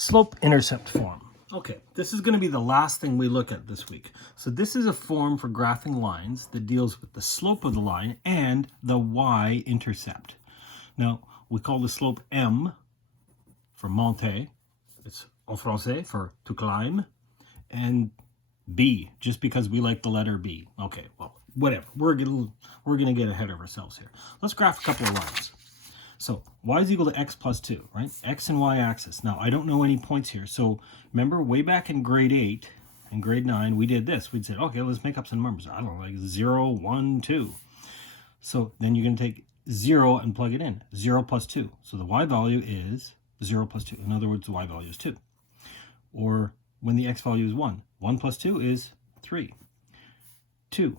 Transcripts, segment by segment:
Slope-intercept form. Okay, this is going to be the last thing we look at this week. So this is a form for graphing lines that deals with the slope of the line and the y-intercept. Now, we call the slope M for monter. It's en français for to climb. And B, just because we like the letter B. Okay, well, whatever. We're gonna get ahead of ourselves here. Let's graph a couple of lines. So y is equal to x plus 2, right? X and y axis. Now, I don't know any points here. So remember, way back in grade 8 and grade 9, we did this. We'd say, okay, let's make up some numbers. I don't know, like 0, 1, 2. So then you're going to take 0 and plug it in. 0 plus 2. So the y value is 0 plus 2. In other words, the y value is 2. Or when the x value is 1. 1 plus 2 is 3. 2.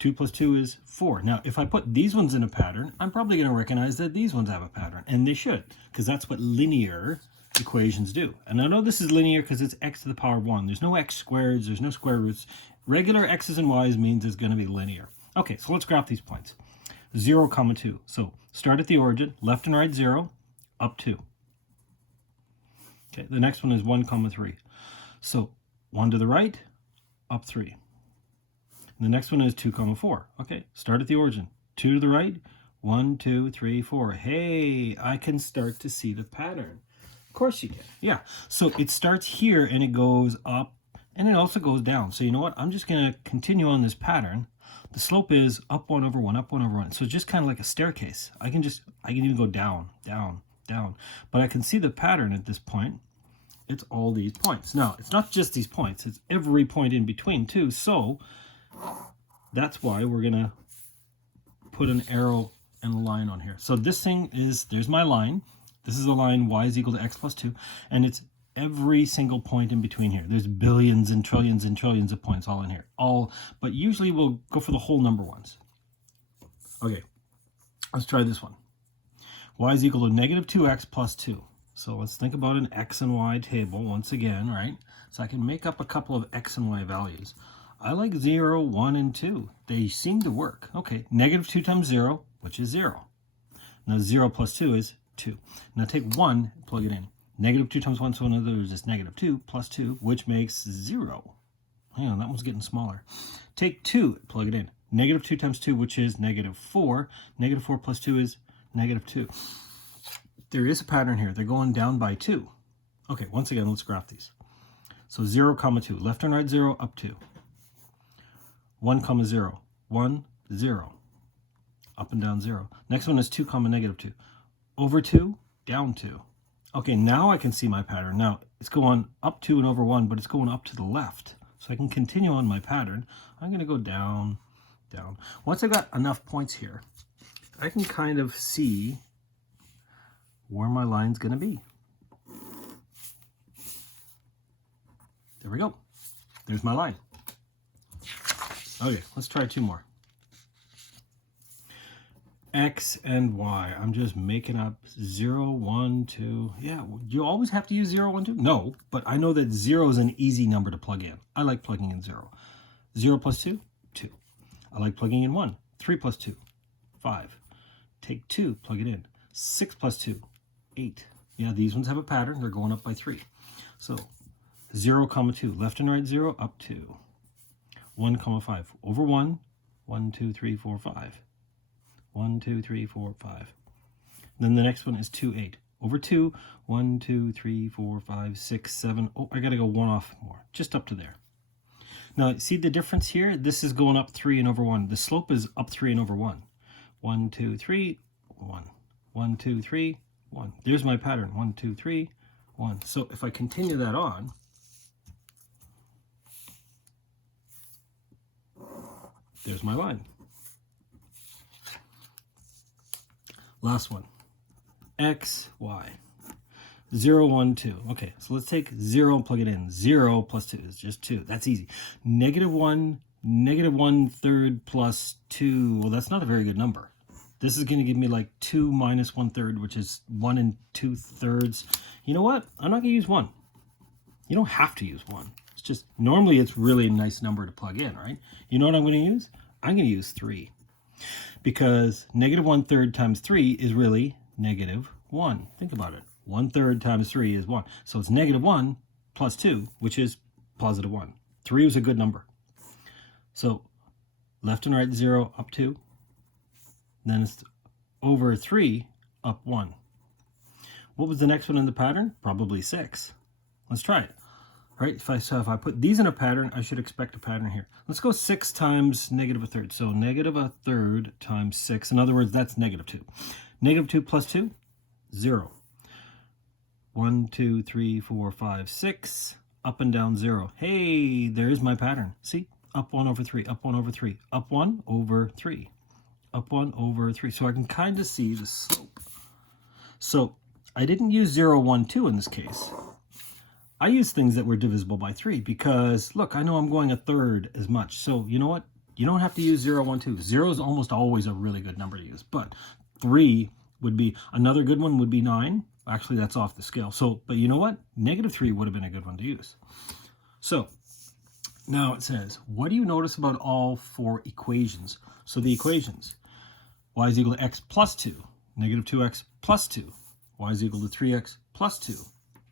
2 plus 2 is 4. Now, if I put these ones in a pattern, I'm probably going to recognize that these ones have a pattern. And they should, because that's what linear equations do. And I know this is linear because it's x to the power of 1. There's no x squareds. There's no square roots. Regular x's and y's means it's going to be linear. Okay, so let's graph these points. 0, 2. So start at the origin, left and right 0, up 2. Okay, the next one is 1, 3. So 1 to the right, up 3. The next one is 2, 4. Okay, start at the origin. 2 to the right, 1, 2, 3, 4. Hey, I can start to see the pattern. Of course you can. Yeah, so it starts here and it goes up and it also goes down. So you know what? I'm just going to continue on this pattern. The slope is up 1 over 1, up 1 over 1. So it's just kind of like a staircase. I can even go down, down, down. But I can see the pattern at this point. It's all these points. Now, it's not just these points. It's every point in between too. So that's why we're going to put an arrow and a line on here. So this thing is, there's my line. This is the line y is equal to x plus 2. And it's every single point in between here. There's billions and trillions of points all in here. But usually we'll go for the whole number ones. Okay, let's try this one. Y is equal to negative 2x plus 2. So let's think about an x and y table once again, right? So I can make up a couple of x and y values. I like 0, 1, and 2. They seem to work. Okay, negative 2 times 0, which is 0. Now 0 plus 2 is 2. Now take 1, plug it in. Negative 2 times 1, so in other words, it's negative 2 plus 2, which makes 0. Hang on, that one's getting smaller. Take 2, plug it in. Negative 2 times 2, which is negative 4. Negative 4 plus 2 is negative 2. There is a pattern here. They're going down by 2. Okay, once again, let's graph these. So 0, 2. Left and right 0, up 2. 1, 0. 1, 0. Up and down 0. Next one is 2, negative 2. Over 2, down 2. Okay, now I can see my pattern. Now, it's going up 2 and over 1, but it's going up to the left. So I can continue on my pattern. I'm going to go down, down. Once I got enough points here, I can kind of see where my line's going to be. There we go. There's my line. Okay, let's try 2 more. X and Y. I'm just making up 0, 1, 2. Yeah, you always have to use 0, 1, 2? No, but I know that 0 is an easy number to plug in. I like plugging in 0. 0 plus 2, 2. I like plugging in 1. 3 plus 2, 5. Take 2, plug it in. 6 plus 2, 8. Yeah, these ones have a pattern. They're going up by 3. So 0, 2. Left and right 0, up 2. 1, 5. Over 1, 1, 2, 3, 4, 5. 1, 2, 3, 4, 5. Then the next one is 2, 8. Over 2, 1, 2, 3, 4, 5, 6, 7. Oh, I got to go 1 off more, just up to there. Now, see the difference here? This is going up 3 and over 1. The slope is up 3 and over 1. 1, 2, 3, 1. 1, 2, 3, 1. There's my pattern. 1, 2, 3, 1. So if I continue that on, there's my line. Last one. X, Y. 0, 1, 2. Okay, so let's take 0 and plug it in. 0 plus 2 is just 2. That's easy. Negative 1, negative 1/3 plus 2. Well, that's not a very good number. This is going to give me like 2 minus 1/3, which is 1 2/3. You know what? I'm not going to use 1. You don't have to use 1. It's just, normally it's really a nice number to plug in, right? You know what I'm going to use? I'm going to use 3. Because negative 1/3 times 3 is really negative 1. Think about it. 1/3 times 3 is 1. So it's -1 plus 2, which is +1. 3 was a good number. So left and right 0, up 2. Then it's over 3, up 1. What was the next one in the pattern? Probably 6. Let's try it. Right? If I put these in a pattern, I should expect a pattern here. Let's go 6 times -1/3. So -1/3 times 6. In other words, that's -2. -2 plus 2, 0. 1, 2, 3, 4, 5, 6. Up and down 0. Hey, there's my pattern. See? Up 1 over 3, up 1 over 3, up 1 over 3, up 1 over 3. So I can kind of see the slope. So I didn't use 0, 1, 2 in this case. I used things that were divisible by 3 because, look, I know I'm going 1/3 as much. So you know what? You don't have to use 0, 1, 2. 0 is almost always a really good number to use. But 3 would be, another good one would be 9. Actually, that's off the scale. So, but you know what? -3 would have been a good one to use. So now it says, what do you notice about all 4 equations? So the equations, y is equal to x plus 2, -2x plus 2, y is equal to 3x plus 2,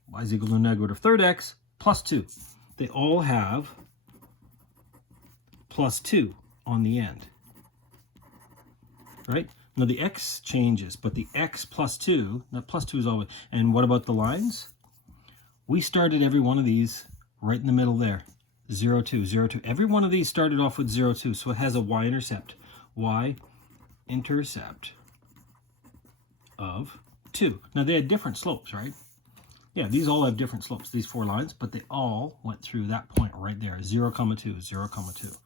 y is equal to -3x plus 2. They all have plus 2 on the end, right? Now the x changes, but the x plus 2, that plus 2 is always, and what about the lines? We started every one of these right in the middle there, 0, 2, 0, 2. Every one of these started off with 0, 2, so it has a y-intercept. Y-intercept of 2. Now they had different slopes, right? Yeah, these all have different slopes, these 4 lines, but they all went through that point right there, 0, 2, 0, 2.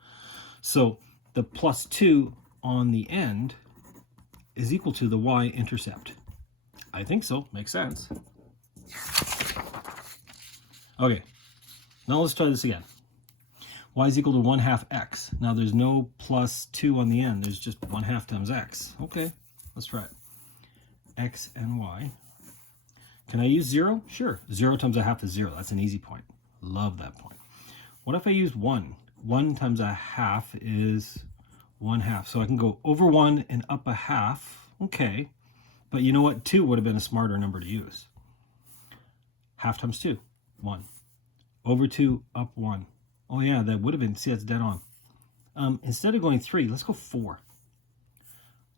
So the plus 2 on the end is equal to the y-intercept. I think so, makes sense. Okay, now let's try this again. Y is equal to 1/2 x. Now there's no plus 2 on the end, there's just 1/2 times x. Okay, let's try it. X and y. Can I use 0? Sure. 0 times 1/2 is 0. That's an easy point. Love that point. What if I use 1? 1 times 1/2 is 1/2. So I can go over 1 and up 1/2. Okay. But you know what? 2 would have been a smarter number to use. 1/2 times 2, 1. Over 2, up 1. Oh yeah, that would have been, see, that's dead on. Instead of going 3, let's go 4.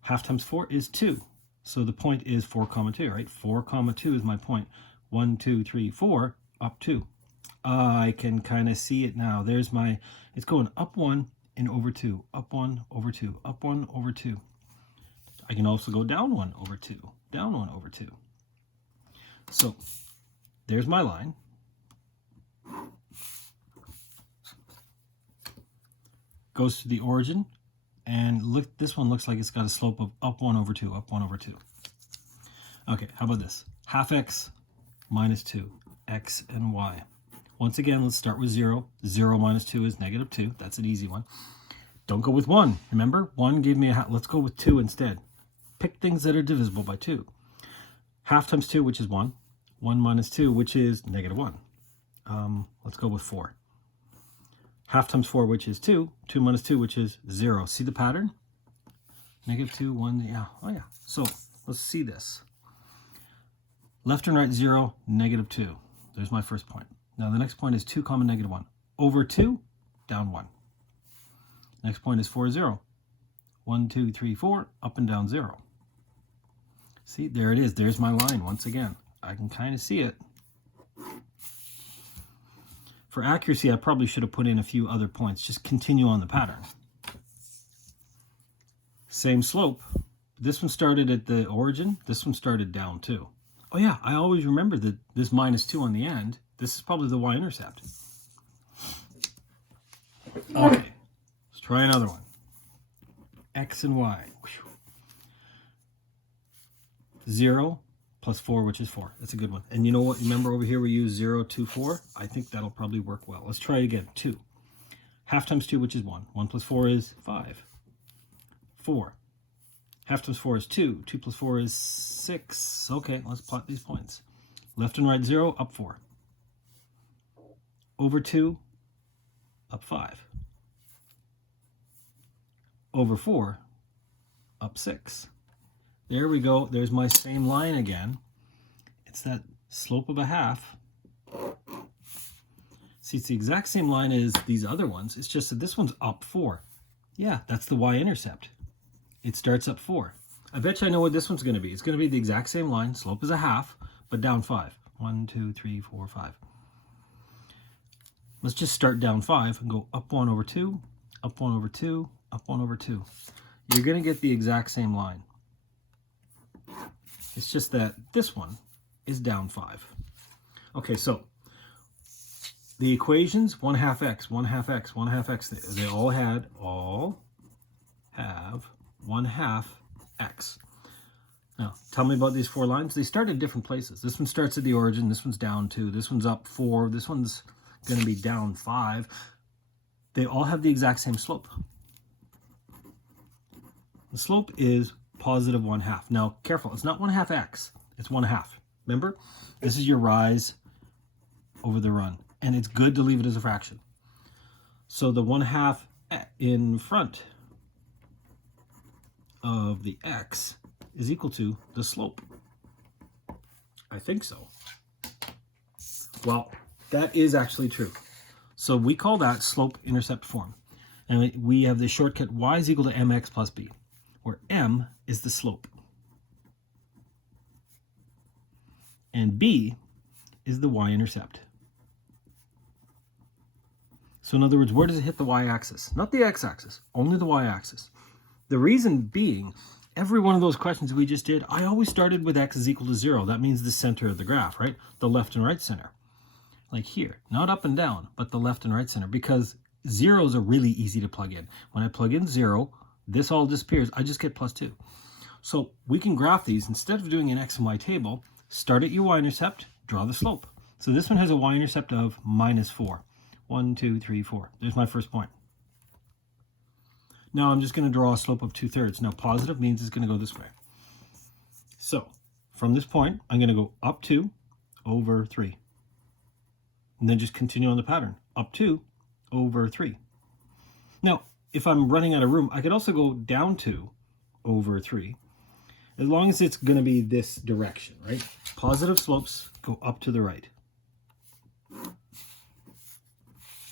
1/2 times 4 is 2. So the point is 4, 2, right? 4, 2 is my point. 1, 2, 3, 4, up 2. I can kind of see it now. There's my, it's going up 1 and over 2, up 1 over 2, up 1 over 2. I can also go down 1 over 2, down 1 over 2. So there's my line. Goes to the origin, and look, this one looks like it's got a slope of up 1 over 2, up 1 over 2. Okay, how about this? 1/2 x minus 2, x and y. Once again, let's start with 0. 0 minus 2 is -2. That's an easy one. Don't go with 1. Remember, 1 gave me a half. Let's go with 2 instead. Pick things that are divisible by 2. 1/2 times 2, which is 1. 1 minus 2, which is -1. Let's go with 4. 1/2 times 4, which is 2. 2 minus 2, which is 0. See the pattern? -2, 1, yeah. Oh, yeah. So let's see this. Left and right 0, -2. There's my first point. Now the next point is 2, -1. Over 2, down 1. Next point is 4, 0. 1, 2, 3, 4, up and down 0. See, there it is. There's my line once again. I can kind of see it. For accuracy, I probably should have put in a few other points. Just continue on the pattern. Same slope. This one started at the origin. This one started down too. Oh yeah, I always remember that this -2 on the end. This is probably the y-intercept. Okay, let's try another one. X and y. 0 plus 4, which is 4. That's a good one. And you know what? Remember over here we use 0, 2, 4? I think that'll probably work well. Let's try it again. 2. 1/2 times 2, which is 1. 1 plus 4 is 5. 4. 1/2 times 4 is 2. 2 plus 4 is 6. Okay, let's plot these points. Left and right 0, up 4. Over 2, up 5. Over 4, up 6. There we go. There's my same line again. It's that slope of a half. See, it's the exact same line as these other ones. It's just that this one's up 4. Yeah, that's the y-intercept. It starts up 4. I bet you I know what this one's going to be. It's going to be the exact same line. Slope is a half, but down 5. 1, 2, 3, 4, 5. Let's just start down 5 and go up 1 over 2, up 1 over 2, up 1 over 2. You're going to get the exact same line. It's just that this one is down 5. Okay, so the equations, 1/2 x, 1/2 x, 1/2 x, they all have 1/2 x. Now, tell me about these 4 lines. They start at different places. This one starts at the origin, this one's down 2, this one's up 4, this one's going to be down 5. They all have the exact same slope. The slope is positive 1/2. Now, careful, it's not 1/2 x, it's 1/2. Remember, this is your rise over the run, and it's good to leave it as a fraction. So the 1/2 in front of the x is equal to the slope. I think so. Well, that is actually true. So we call that slope-intercept form. And we have the shortcut y is equal to mx plus b, where m is the slope. And b is the y-intercept. So in other words, where does it hit the y-axis? Not the x-axis, only the y-axis. The reason being, every one of those questions we just did, I always started with x is equal to 0. That means the center of the graph, right? The left and right center. Like here, not up and down, but the left and right center, because zeros are really easy to plug in. When I plug in 0, this all disappears. I just get +2. So we can graph these. Instead of doing an x and y table, start at your y-intercept, draw the slope. So this one has a y-intercept of -4. 1, 2, 3, 4. There's my first point. Now I'm just going to draw a slope of 2/3. Now positive means it's going to go this way. So from this point, I'm going to go up 2 over 3. And then just continue on the pattern. Up 2 over 3. Now, if I'm running out of room, I could also go down 2 over 3. As long as it's going to be this direction, right? Positive slopes go up to the right.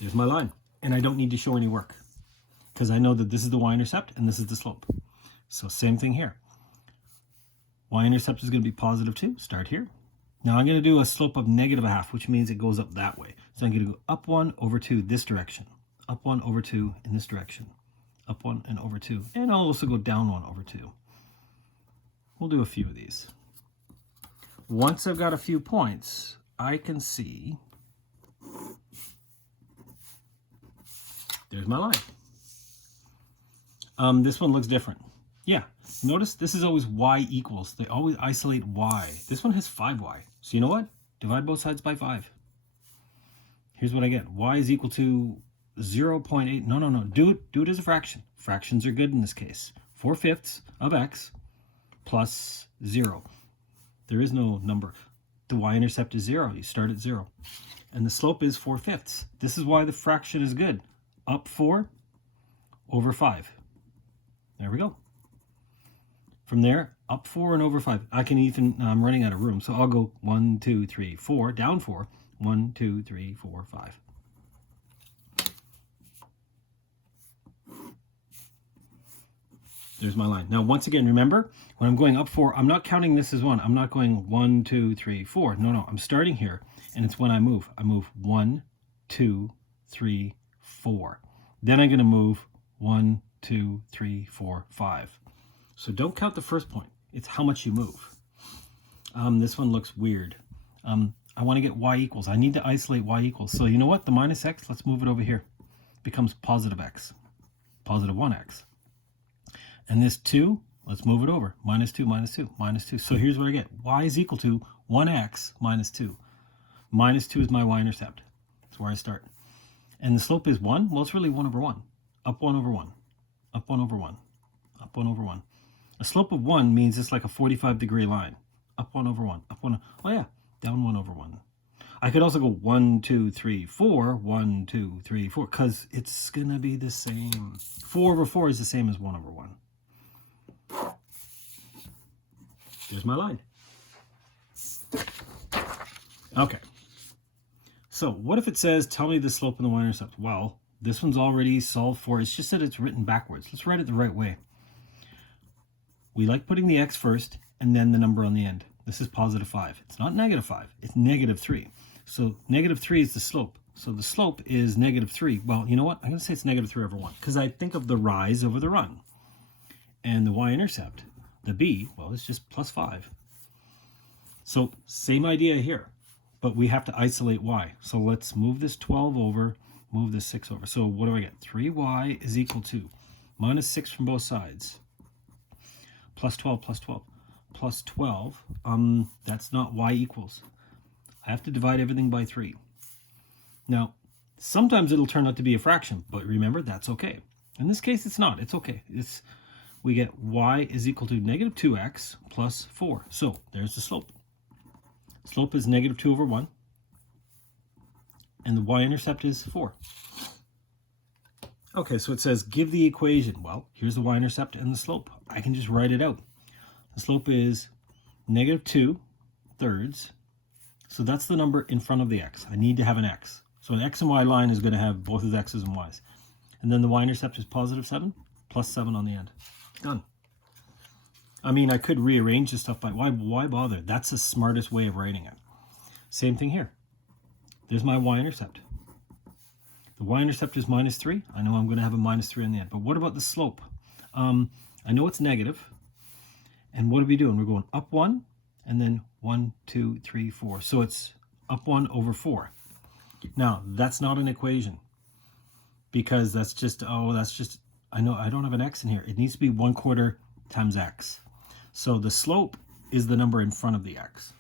There's my line. And I don't need to show any work, because I know that this is the y-intercept and this is the slope. So same thing here. Y-intercept is going to be +2. Start here. Now I'm going to do a slope of -1/2, which means it goes up that way. So I'm going to go up 1 over 2 this direction. Up 1 over 2 in this direction. Up 1 and over 2. And I'll also go down 1 over 2. We'll do a few of these. Once I've got a few points, I can see... There's my line. This one looks different. Yeah, notice this is always y equals. They always isolate y. This one has 5y. So you know what? Divide both sides by 5. Here's what I get. Y is equal to 0.8. No. Do it as a fraction. Fractions are good in this case. 4/5 of x plus 0. There is no number. The y-intercept is 0. You start at 0. And the slope is 4/5. This is why the fraction is good. Up 4 over 5. There we go. From there, up 4 and over 5. I can even, I'm running out of room, so I'll go 1, 2, 3, 4, down 4. 1, 2, 3, 4, 5. There's my line. Now, once again, remember, when I'm going up 4, I'm not counting this as 1. I'm not going 1, 2, 3, 4. No, I'm starting here, and it's when I move. I move 1, 2, 3, 4. Then I'm going to move 1, 2, 3, 4, 5. So don't count the first point. It's how much you move. This one looks weird. I want to get y equals. I need to isolate y equals. So you know what? The minus x, let's move it over here. Becomes positive x. Positive 1x. And this 2, let's move it over. -2, -2, -2. So here's what I get. Y is equal to 1x minus 2. -2 is my y-intercept. That's where I start. And the slope is 1. Well, it's really 1 over 1. Up 1 over 1. Up 1 over 1. Up 1 over 1. A slope of 1 means it's like a 45-degree line. Up 1 over 1. Up 1. Oh, yeah. Down 1 over 1. I could also go 1, 2, 3, 4. 1, 2, 3, 4. Because it's going to be the same. 4 over 4 is the same as 1 over 1. There's my line. Okay. So what if it says, tell me the slope of the y-intercept? Well, this one's already solved for. It's just that it's written backwards. Let's write it the right way. We like putting the x first and then the number on the end. This is positive 5. It's not negative 5. It's negative 3. So negative 3 is the slope. So the slope is negative 3. Well, you know what? I'm going to say it's negative 3 over 1 because I think of the rise over the run. And the y-intercept, the b, well, it's just plus 5. So same idea here, but we have to isolate y. So let's move this 12 over, move this 6 over. So what do I get? 3y is equal to minus 6 from both sides. Plus 12, plus 12, plus 12. That's not y equals. I have to divide everything by 3. Now, sometimes it'll turn out to be a fraction, but remember, that's okay. In this case, it's not. It's okay. We get y is equal to negative 2x plus 4. So there's the slope. Slope is negative 2 over 1. And the y-intercept is 4. Okay, so it says give the equation. Well, here's the y-intercept and the slope. I can just write it out. The slope is negative 2/3. So that's the number in front of the x. I need to have an x. So an x and y line is going to have both its x's and y's. And then the y-intercept is positive 7 plus 7 on the end. Done. I mean, I could rearrange this stuff by why bother? That's the smartest way of writing it. Same thing here. There's my y-intercept. The y-intercept is minus 3. I know I'm going to have a minus 3 on the end. But what about the slope? I know it's negative. And what are we doing? We're going up 1 and then 1, 2, 3, 4. So it's up 1 over 4. Now, that's not an equation because that's just, I know I don't have an x in here. It needs to be 1/4 times x. So the slope is the number in front of the x.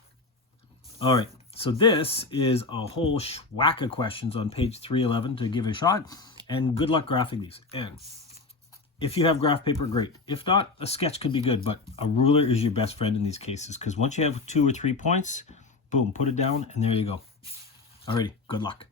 All right. So this is a whole schwack of questions on page 311 to give it a shot. And good luck graphing these. And if you have graph paper, great. If not, a sketch could be good, but a ruler is your best friend in these cases because once you have 2 or 3 points, boom, put it down and there you go. Alrighty, good luck.